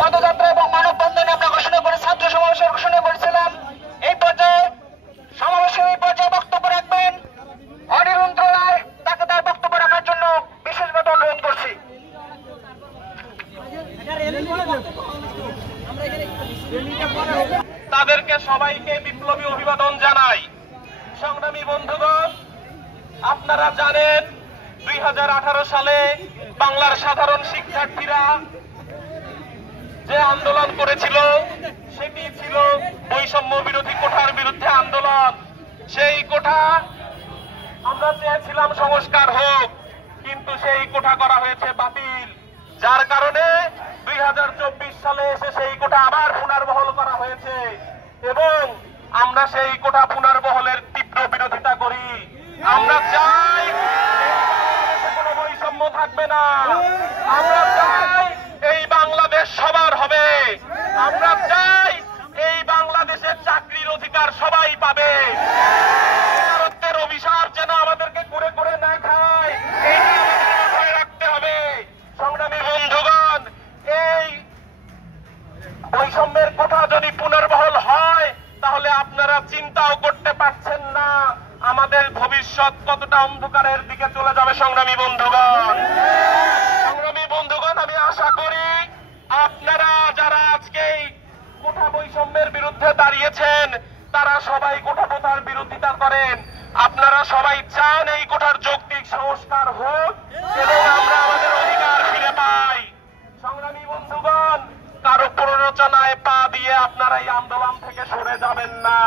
পদযাত্রা এবং মানববন্ধনে আমরা ঘোষণা করে ছাত্র সমাবেশের ঘোষণা করেছিলাম। এই পর্যায়ে সমাবেশে এই পর্যায়ে বক্তব্য রাখবেন অনিরুদ্ধ রায়, তাকে তার বক্তব্য রাখার জন্য বিশেষভাবে অনুরোধ করছি। তাদেরকে সবাইকে বিপ্লবী অভিবাদন জানাই। সংগ্রামী বন্ধুগণ, আপনারা জানেন 2018 সালে বাংলার সাধারণ শিক্ষার্থীরা যে আন্দোলন করেছিল সেটি ছিল বৈষম্য বিরোধী কোঠার বিরুদ্ধে আন্দোলন। সেই কোঠা আমরা চেয়েছিলাম সংস্কার হোক, কিন্তু সেই কোঠা করা হয়েছে বাতিল, যার কারণে 2024 সালে এসে সেই কোঠা আবার পুনর্বহাল করা হয়েছে এবং আমরা সেই কোঠা পুনর্বহালের তীব্র বিরোধিতা করি। আমরা চাই কোনো বৈষম্য থাকবে না, আমরা চাই এই বাংলাদেশ সবার হবে, আমরা চাই এই বাংলাদেশের চাকরির অধিকার সবাই পাবে। ভারতের অভিশাপ যেন আমাদেরকে করে করে না খায়, এইটা আমাদের মাথায় রাখতে হবে। সংগ্রামী বন্ধুগণ, এই বৈষম্যের কথা যদি পুনর্বহাল হয় তাহলে আপনারা চিন্তাও করতে পারছেন না আমাদের ভবিষ্যৎ কতটা অন্ধকারের দিকে চলে যাবে। সংগ্রামী বন্ধুগণ, আমি আশা করি আপনারা যারা আজকে কোঠা বৈষম্যের বিরুদ্ধে দাঁড়িয়েছেন তারা সবাই কোঠা প্রথার বিরোধিতা করেন। আপনারা সবাই চান এই কোঠার যৌক্তিক সংস্কার হোক এবং আমরা আমাদের অধিকার ফিরে পাই। সংগ্রামী বন্ধুগণ, কারো প্ররোচনায় পা দিয়ে আপনারা এই আন্দোলন থেকে সরে যাবেন না।